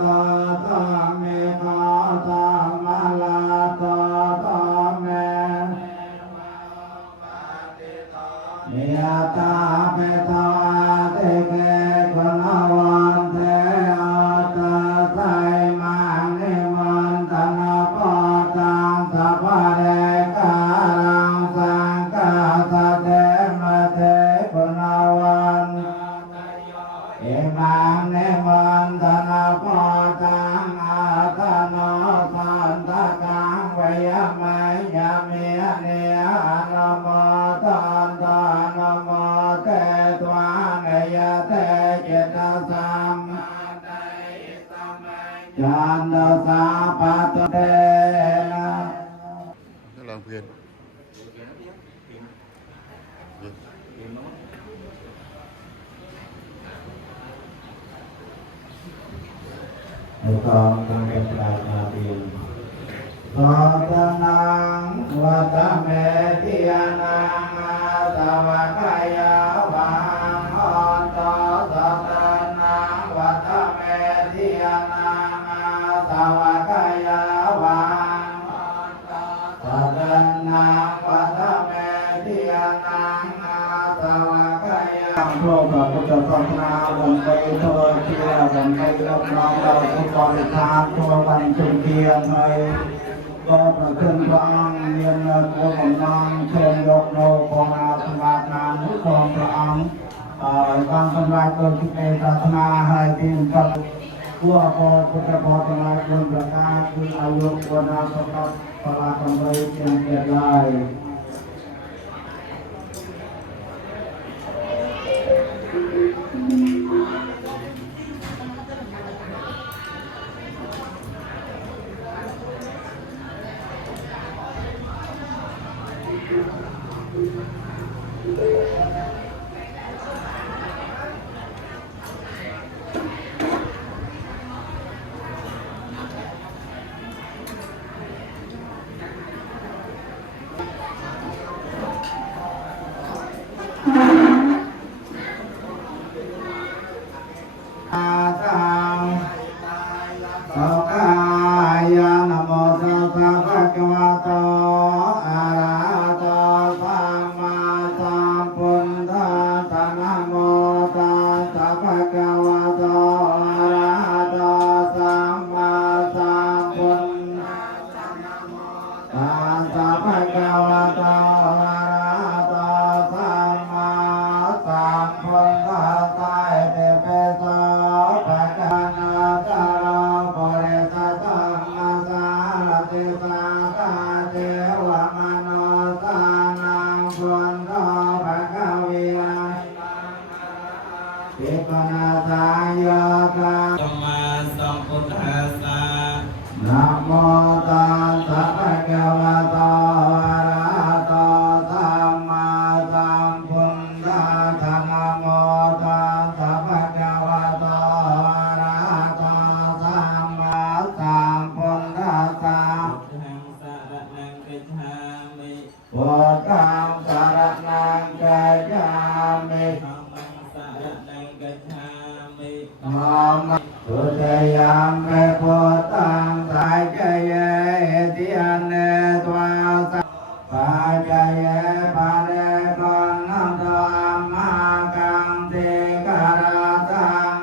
ตตะเมฆาตามาลาตตะเมเมียตาเปตาเตเกคุณวันเทอาตาไสมานิมันตนาปตังสัพพะเรการังสังฆาสเตมะเทคุณวันเอมังเนมันตนาปตังอาตโนสันตกังเวยมัยยามิเนอะนะโมตันตะนะโมเตตวะเนยเตเจตสัมยันตสาปัตเตนะกำลังเพื่อนให้ความจงเป็นปราชาปีสัตนังวัตเมติยานังอาตวะกายาวังอันตสัตนังวัตเมติยานังอาตวะกายาวังอันตสัตนังวัตเมติยานังอาตวะกายาพระพุทธศาสนาวันไปเถิดเชื่อวันไปรับน้องเราทุกบริทานตัววันจุเทียนให้ก็ประขึ้นฟังเรียนตัวของนางเชิญยกโนของอาสมาทานทุกของพระองค์บางสมัยเกิดที่ในศาสนาให้เป็นกับผู้พอพุทธพจน์คุณประกาศคุณอายุวันอาสกับพระกำไรเพียงเกียรติได้นะโมตัสสะภะคะวะโตอะระหะโตสัมมาสัมพุทธัสสะนะโมตัสสะภะคะวะโตอะระหะโตสัมมาสัมพุทธัสสะพุทธังสรณังกัจฉามิธัมมังสุตยัมเมพุทธังสายเจเยติอันเนตวาสัพพาเจเยปาเรกังนัมตัมมากังเตการาตัง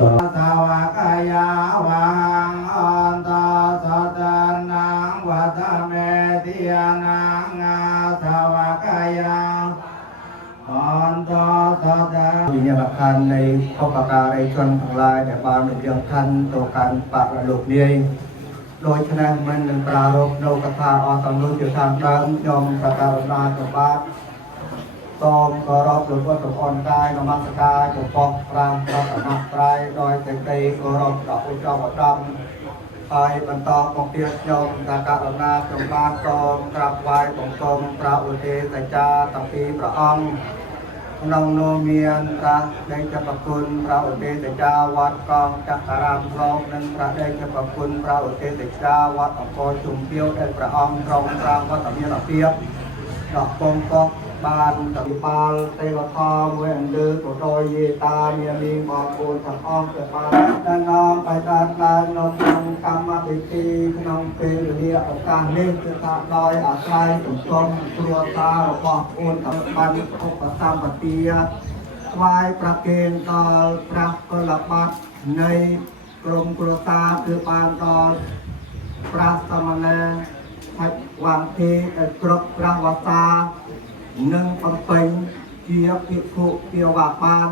ตัสวะกายาวังอันตสัตนังวัฏเมติยานังอาสวะกายาอันตสัตวิญญาณคันในข้อประการในชนทั้งหลายแต่บางเป็นเรื่องท่านตัวการปะระลุกเนียโดยฉะนั้นมันปรารภโนกถาอตนุอยู่ทางด้านยอมประการนาตัวบ้านตอมกรอบหรือว่าตัวอ่อนกายนมัสการตัวปอกปรางตัวนักไตรโดยเต็มใจกรอบดอกอุจจาระดำไปบรรทอของเตียยมตาการนาจงบานตอมกราบไหว้ของตมพระอุเทศจาตปีพระองค์ข น้องโนเมียนพระได้จะประคุณพระอุเทศเจ้าวัดกองจักรรามครองนั้นพระได้จะประคุณพระอุเทศเจ้าวัดอโปจุมเปียวได้พระองค์ทรงพระวัดตมีระเบียบดอกปงกอกบานตมีปาลเตวทองเวนเดือตัวโดยเยตาเมียมีมอปูนทางอ้อมเกิดมาดันน้อมไปตามลายนมนงกรรมปิตีขนมเป็นเรียกการเล่นคือขาดอยอาศัยสุชมครัวตาหลวงพ่อปูนกับปันอุปสามปฏิยไหวประเกณฑ์ต่อพระกลบัตในกรมครัวตาคือปานต่อพระสมณะวางเทกรบพระวสาหนึ่งปังเป็นเกียรติภูเกียววาปาน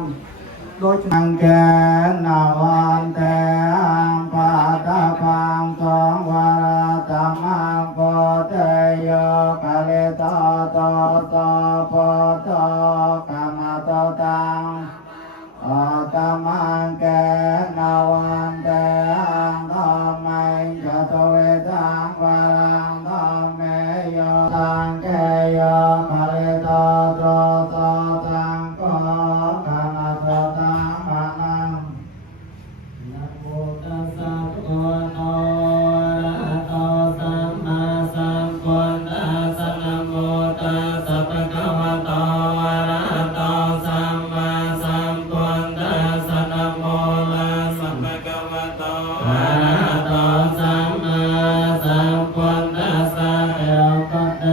โดย อังแกนาวันเตอังปาตาพังสองวาราตมังโพเตโยกะเลตโตโตโพโตกามโตตังอตมังแกนาวันเตอังธรรมังจโตเวทังวารังธรรมเมโยตังแกโยกะเลตโตโตตังโกกามโตตังมานังนะโมตัสสะภะคะวะโตอะระหะโตสัมมาสัมพุทธัสสะนะโมตัสสะภะคะวะโตอะระหะโตสัมมาสัมพุทธัสสะนะโมตัสสะภะคะวะโตอะระหะโตสัมมาสัมพุทธัสสะเอวะเต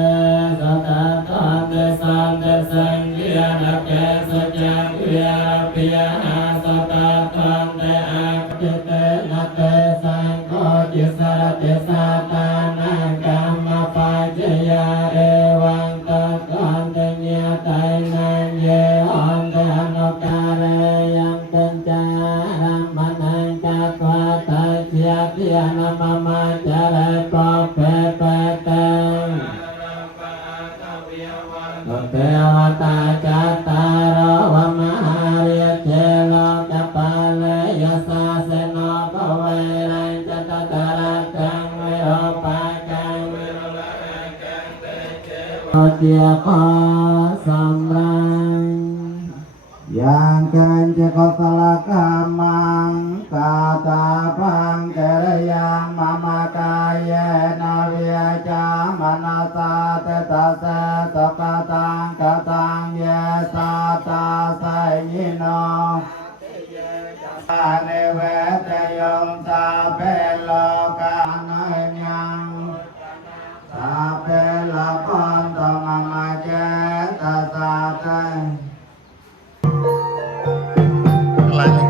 สัตตะตะเตสันเตสังเกียนะเกสัจจังเวียปิยหาสัตตะตันเตอะจิตเตนะเตสังโฆจิสระเตสัตตานังกัมมะปัจจยาเอวังตัตตันเตเนียตัยนันเยอันเตอนุกาเรยังตัญจารัมมนังกัตวะตัจเจติยานามะมัจจาเรปะเปเปเตเทวตาจัตตารวมหาริยเจโลกปาเลยสาเสโนกเวรัญจตตระกังเวโรปากังเวโรละกังเตเจวะเจียขอสัมรังยังกันจะกสลกามังตาตาพังเกรยังมามากายเยนาวิยจามนาสาเตตาเสตปะตังกตังเยสาตาไสยิโนอาเนเวเตยงสาเปโลกานัยยังสาเปโลปันตมะมาเจตสาเต อะไรนะ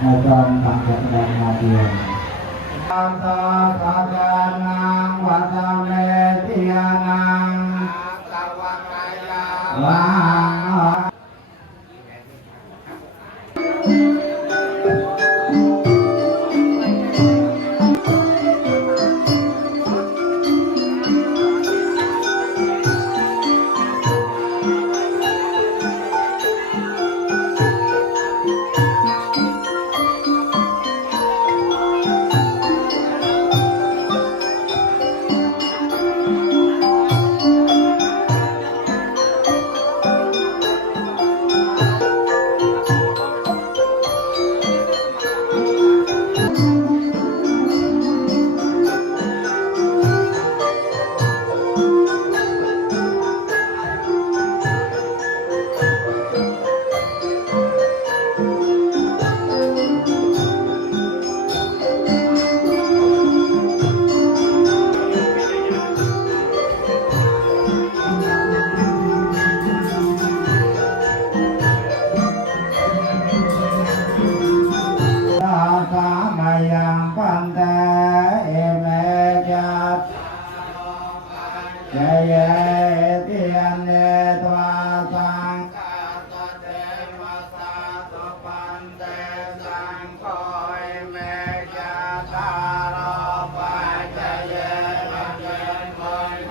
ให้จอมทำแสดงมาเดียนตาตาตาจานังวัตเมติยานังวัง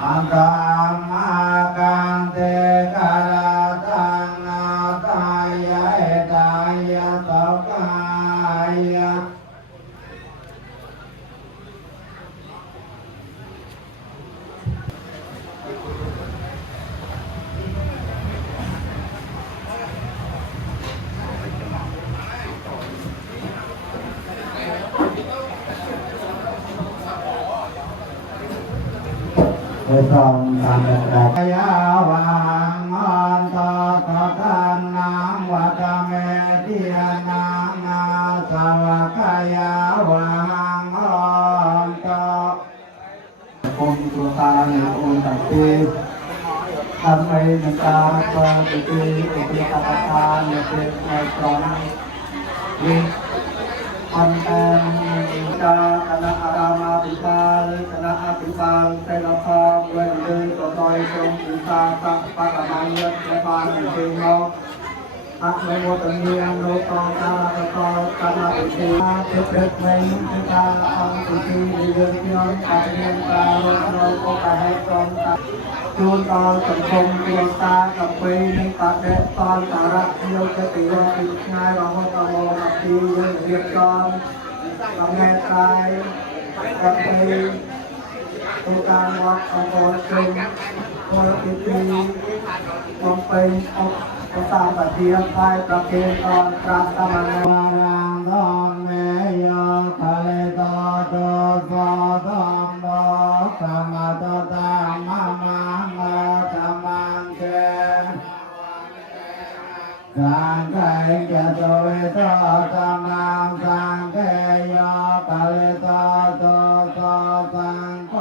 อังกังอากังเตกะระตังนาตายะเอตายะตกายะไปส่องตามแบบยาวังอันตะตะกันนังวัตเมติยานังนาสวะกายาวังอันตะองค์ตัวตาในองค์ตัดตีทำให้ในตาเปิดตีอุปนิสัยทานในเป็นในตรองวิอันเป็นจาคณะอารามาปิบาลคณะอาปิบาลแต่ละพอเว้นเดินต่อต่อยตรงอุตาตะปะละมังยัดและบานเชิงโลอะโมโมตเนียงโลกอตาตะกอตาปิเทอาเทเทไม่ทิตาอังสุตีเยือนยอนอาเนียนตาโลกโลกกะให้ตรงตาจูนตอสังคมตัวตากับไปในปากแดดตอนสาระเที่ยวจะตีว่าปิดง่ายเราก็ตะโลกับตีเรียบจอมทำงานตายกับไปตัวการวัดองค์กรเป็นคนติดตีต้องไปเอาตามปฏิบัติไปประเคนตอนกลางตะมันวารังทองเมยทะเลตอโตสอทองโมธรรมะตตังมะมังโมธรรมังเจสังเกยะโตเวโตตัมมังสังเกยกะเลโตโตโตสังโฆ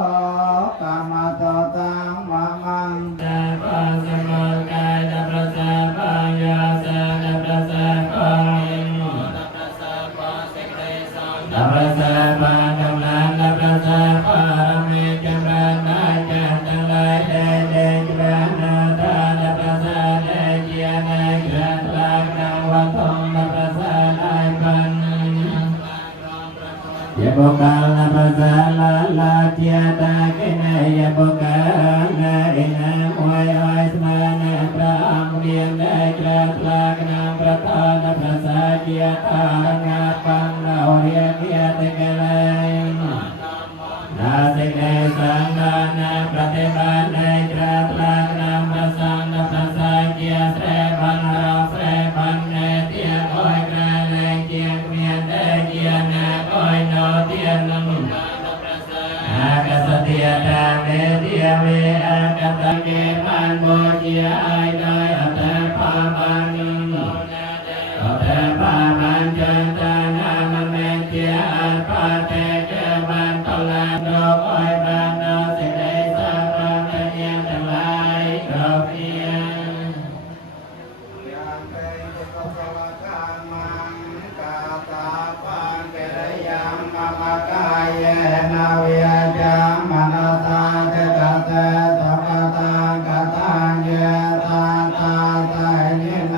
กรรมโตตังมะมังเจปัสสโมกายะประสะปัญญาสะนะประสะปังโมนะประสะปัสสิเตสังนะประสะปังกำลังนะประสะปารมีจำรันนาจันทั้งหลายได้จำรันนาทานนะประสะได้เกียรตินะกระทำนังวัตถุนะประสะได้ปันยะบุกัลนะภาษาลาลาเทียตาเกเนยะบุกัลนะอินะมวยอ้อยสมานะพระอังเรียนได้กระทลากนามประธานภาษาเกียรตางาปังเราเรียนเกียรติเกลัยนาสิเกสังฆานะปฏิบัติได้กระทลากนามภาษาภาษาเกียรติเสบันเราเสบันเนเตียอ้อยกระเลงเกียรติเมียนได้เกียรตินะอ้อยโนเตียนลังอากาศเตียตาเมเตียเวอากาศเกมันโมเจียไอได้อัตถามันอัตถามันเจตนามันเมเตียอัตถาเตเจมันตลาดอกอ้อยบานโนสิเดสารังเนียงทั้งหลายดอกเนียงยังเป็นกุศลกรรมังกาตา เยนาวิยจังมนตาเจตเตตกตากตาเยตาตาตายิโน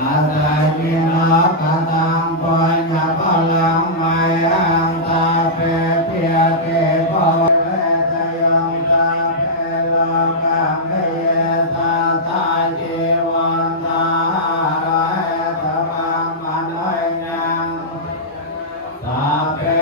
อาตายิโนกตังปัญญาพลังไมยังตาเปเปียเกภวเวทยังตาเปโลกังเยตาตาจีวันตาหารายตมังมโนยังตาเป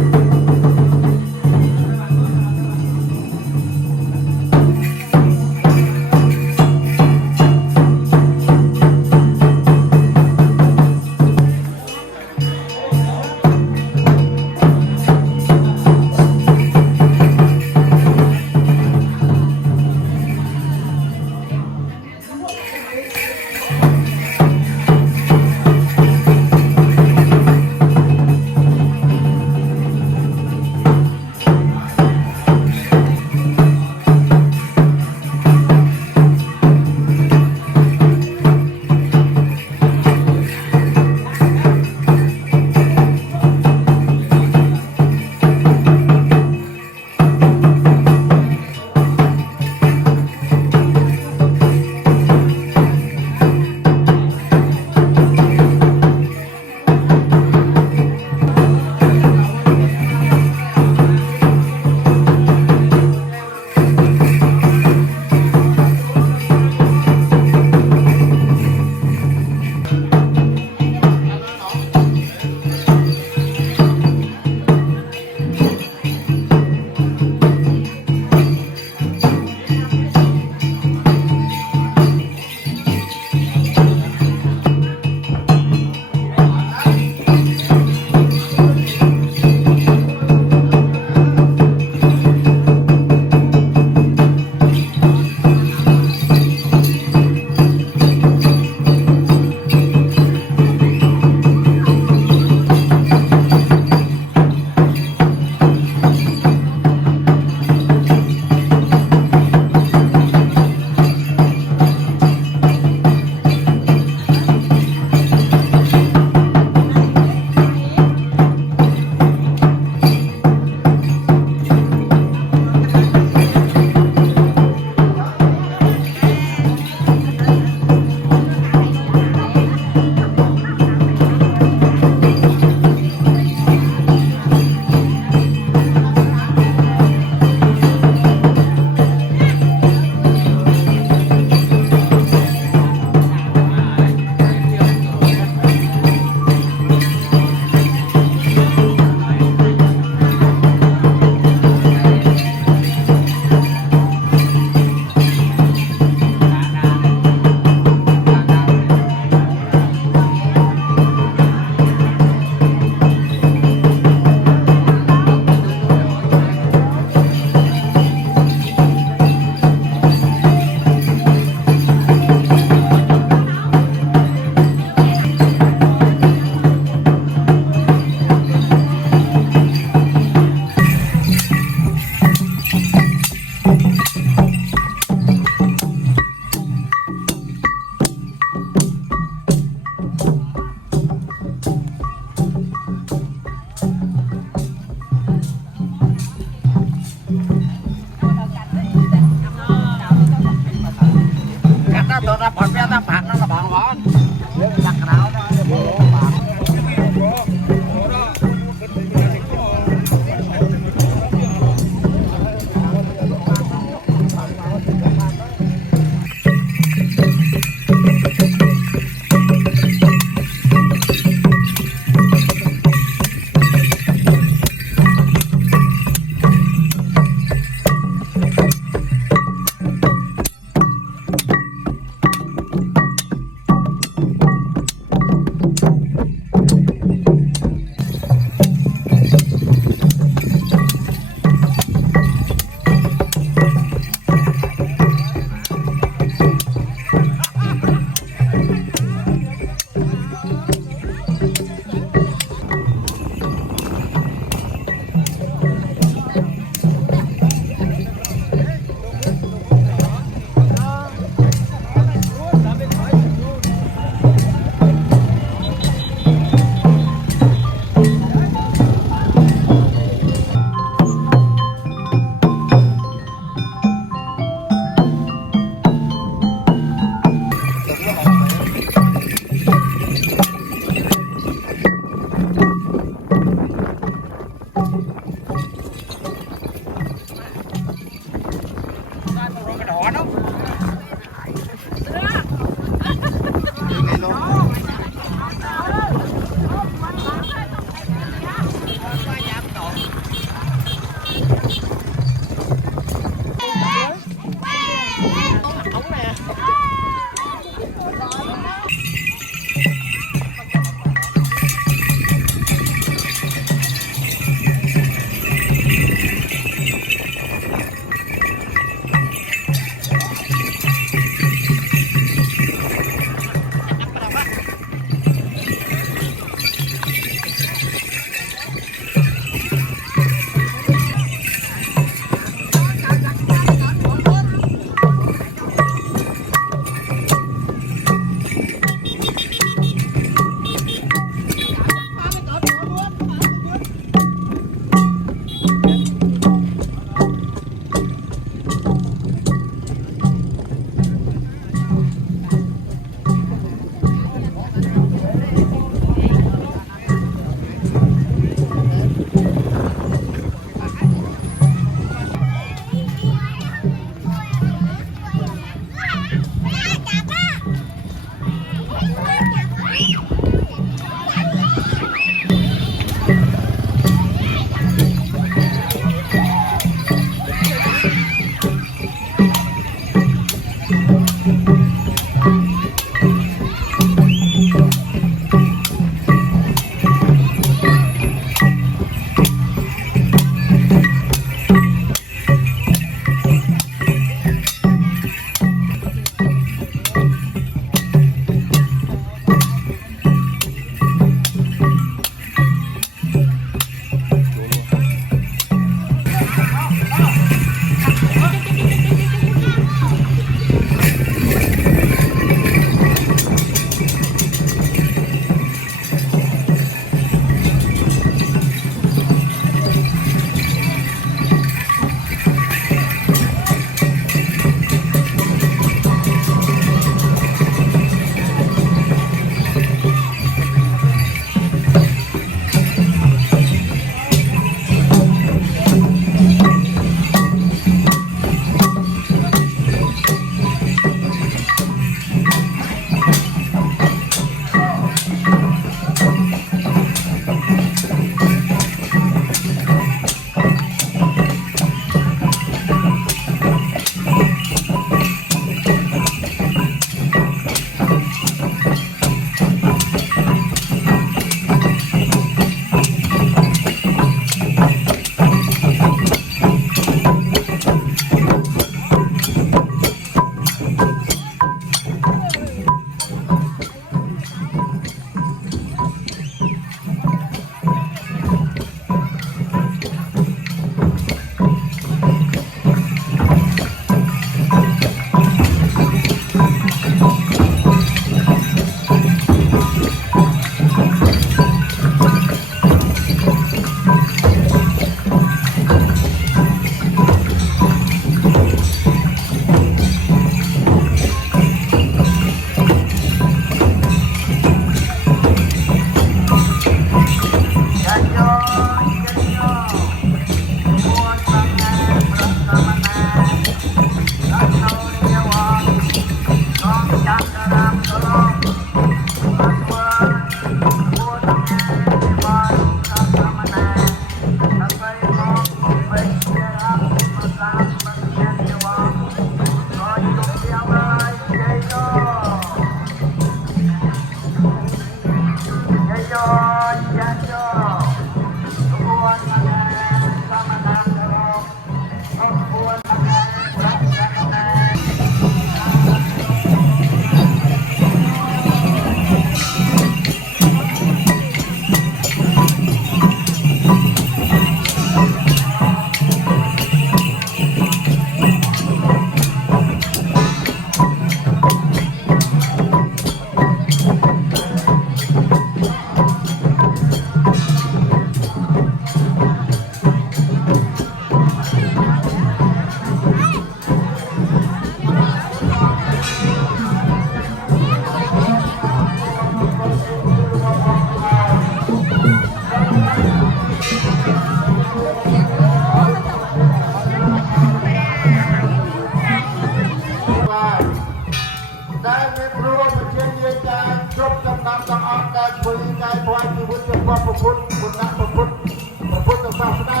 การบริการถวายชีวิตเจ้าพ่อพระพุทธคุณนักพระพุทธศาสนา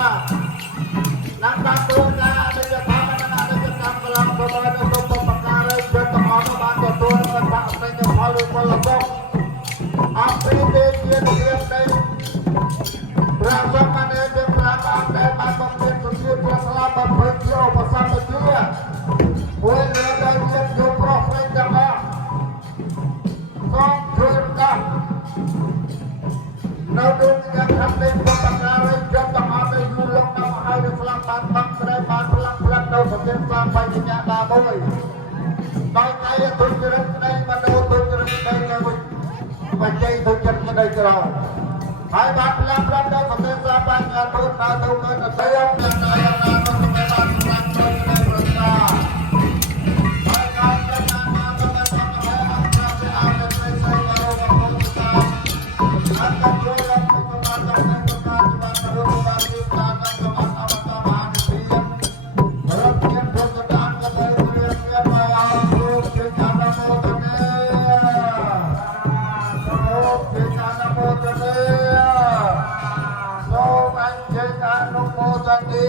นักการตัวนาได้จะทำนั้นได้จะทำกำลังตัวนั้นต้องประกาศเลยจะต้องเอามาตัวตัวนั้นพระเป็นเจ้าพ่อหรือพระพุทธอาภีเดียเดียในพระสมณเจ้าพระบาทได้มาบำเพ็ญสุขีพระสลาบำเพ็ญโยภาษาเชื่อป่วยเรือได้เรียนโยพระเป็นเจ้าพ่อต้องช่วยกันเราดูการทำในประการอะไรจะต้องเอาไปดูลงน้ำให้พลังบางบางแสดงบางพลังเราสำเร็จสร้างไปในญาณบุญบางใจตุนจริตในมโนตุนจริตในกวิปัจจัยตุนจริตในกรอให้บางพลังเราสำเร็จสร้างไปญาณบุญเราดูกันเติมในใจเราสำเร็จบางพลังตุนในประการให้การจะนำมาเป็นความให้อันตรายอาจจะไม่ใช่เราบางคนจะอันตรายเราเป็นประการในประการที่บางเราบางทีการในประการอวตารเพียงเราเพียงเพื่อการกันเลยเรียนเรียนมาเอาลูกเจ้าหน้าโมตเนีลูกเจ้าหน้าโมตเนีลูกอันเจ้าหน้าโมตเนี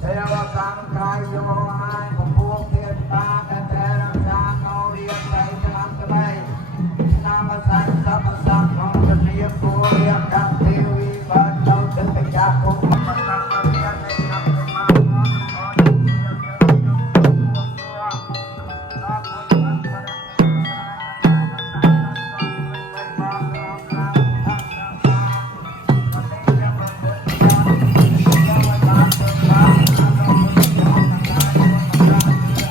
เทวสังขายโยให้ของพวกเทพตาแต่รักษาเขาเรียนใจจะทำจะไปนามสังสัพสังของจะเรียกตัวเรียกดังเทวีบ้านเราจะไปจากองค์พระสังฆเรียนในคำเป็นมาขอที่เรียนเรียนตัวรักคนรักพระรักไปมาเรื่องราวทางธรรมะมันไม่เรื่องมันเกิดจากเจ้าวันตาเกิดมาเราคนเดียวทั้งหลายคนทั้งหลาย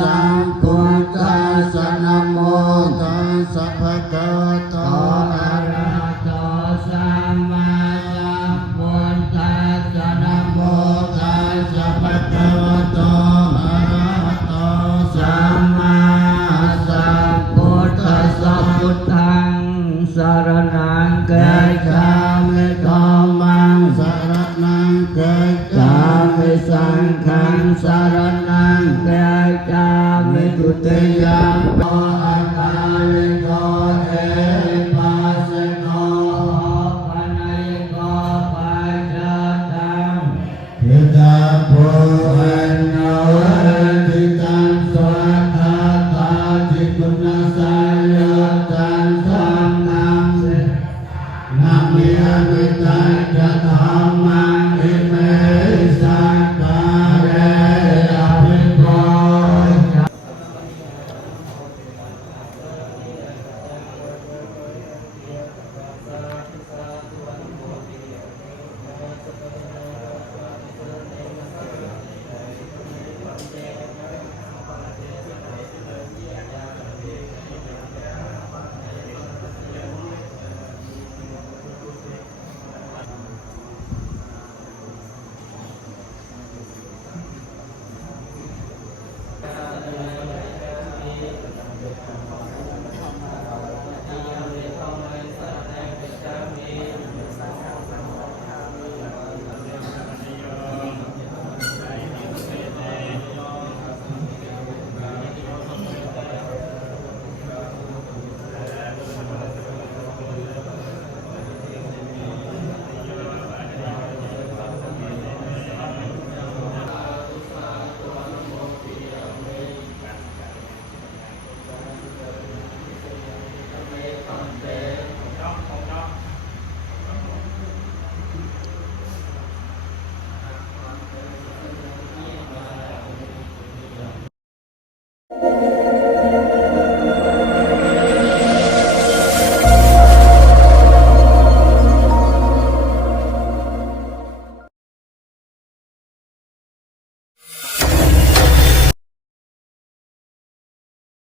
สัมพุทธัสสะนะโมตัสสะภะคะวะโตอะระหะโตสัมมาสัมพุทธัสสะนะโมตัสสะภะคะวะโตอะระหะโตสัมมาสัมพุทธัสสะพุทธังสรณังกัจฉามิธัมมังสรณังกัจฉามิสังฆังสรณังกัจฉามิทุติยม